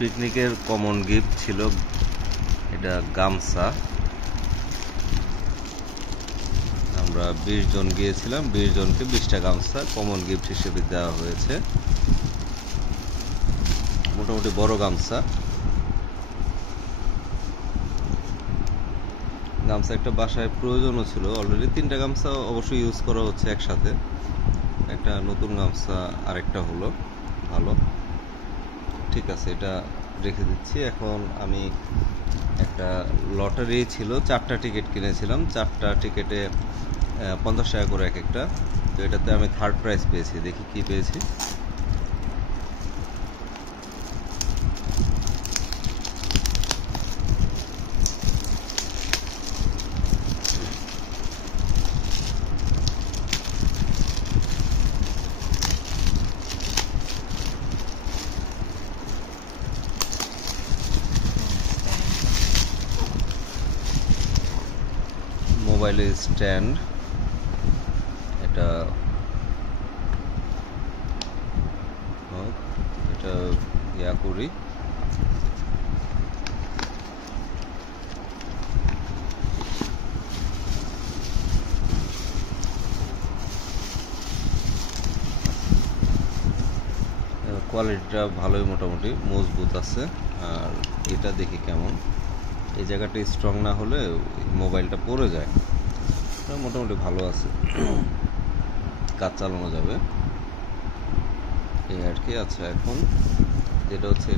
পিকনিকের common gift ছিল এটা গামছা। আমরা 20 জন গিয়েছিলাম, 20 জনকে 20টা গামছা কমন গিফট হিসেবে দেওয়া হয়েছে। মোটামুটি বড় গামছা। গামছা একটা বাসায় প্রয়োজনও ছিল, অলরেডি 3টা গামছা অবশ্যই ইউজ করা হচ্ছে একসাথে। একটা নতুন গামছা আরেকটা হলো ভালো। ঠিক আছে, এটা রেখে দিচ্ছি। এখন আমি একটা লটারি ছিল, 4টা টিকিট কিনেছিলাম, 4টা টিকিটে 50 টাকা করে এক একটা। তো এটাতে আমি থার্ড প্রাইজ পেয়েছি, দেখি কি পেয়েছি। মোবাইলের স্ট্যান্ড, এটা এটা ইয়া করি। কোয়ালিটিটা ভালোই, মোটামুটি মজবুত আছে। আর এটা দেখি কেমন, এই জায়গাটা স্ট্রং না হলে মোবাইলটা পড়ে যায়। মোটামুটি ভালো আছে, কাজ চালানো যাবে এই আর কি। আচ্ছা, এখন যেটা হচ্ছে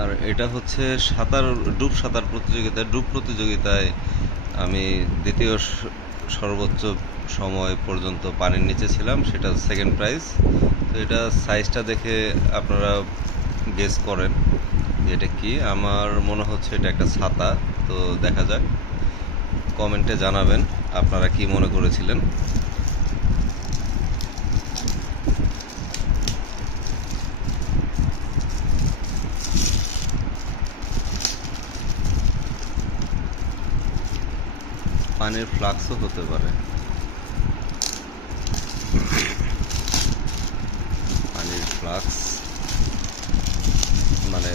আর এটা হচ্ছে ডুব সাঁতার প্রতিযোগিতায় আমি দ্বিতীয় সর্বোচ্চ সময় পর্যন্ত পানির নিচে ছিলাম, সেটা সেকেন্ড প্রাইজ। তো এটা সাইজটা দেখে আপনারা গেস করেন যে এটা কি। আমার মনে হচ্ছে এটা একটা ছাতা। তো দেখা যাক, কমেন্টে জানাবেন আপনারা কি মনে করেছিলেন। পানির ফ্লাক্সও হতে পারে, পানির ফ্লাক্স মানে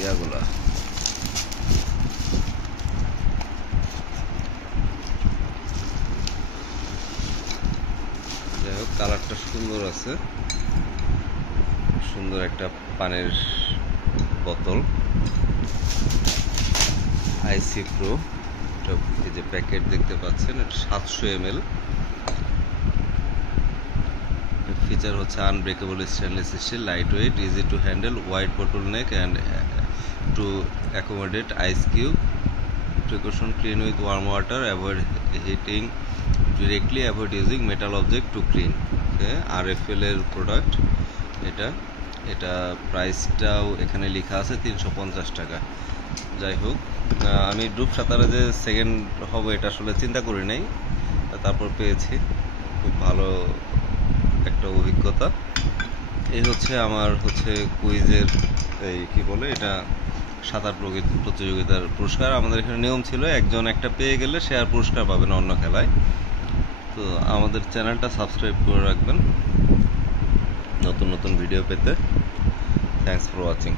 ইয়াগুলা। যাই হোক, কালারটা সুন্দর আছে, সুন্দর একটা পানির বোতল আইসি প্রো। এই যে প্যাকেট দেখতে পাচ্ছেন, এটা 700 ml। ফিচার হচ্ছে unbreakable stainless steel, light weight, easy to handle, wide bottle neck and to accommodate ice cube, precaution, clean with warm water, avoid heating directly, avoid using metal object to clean. RFL এর product এটা। এটা প্রাইসটাও এখানে লেখা আছে 350 টাকা। যাই হোক, আমি ডুব সাঁতারে যে সেকেন্ড হব এটা আসলে চিন্তা করি নাই, তারপর পেয়েছি। খুব ভালো একটা অভিজ্ঞতা। এই হচ্ছে আমার কুইজের এই কি বলে এটা, সাঁতার প্রতিযোগিতার পুরস্কার। আমাদের এখানে নিয়ম ছিল, একজন একটা পেয়ে গেলে সে আর পুরস্কার পাবে না অন্য খেলায়। তো আমাদের চ্যানেলটা সাবস্ক্রাইব করে রাখবেন নতুন নতুন ভিডিও পেতে। Thanks for watching.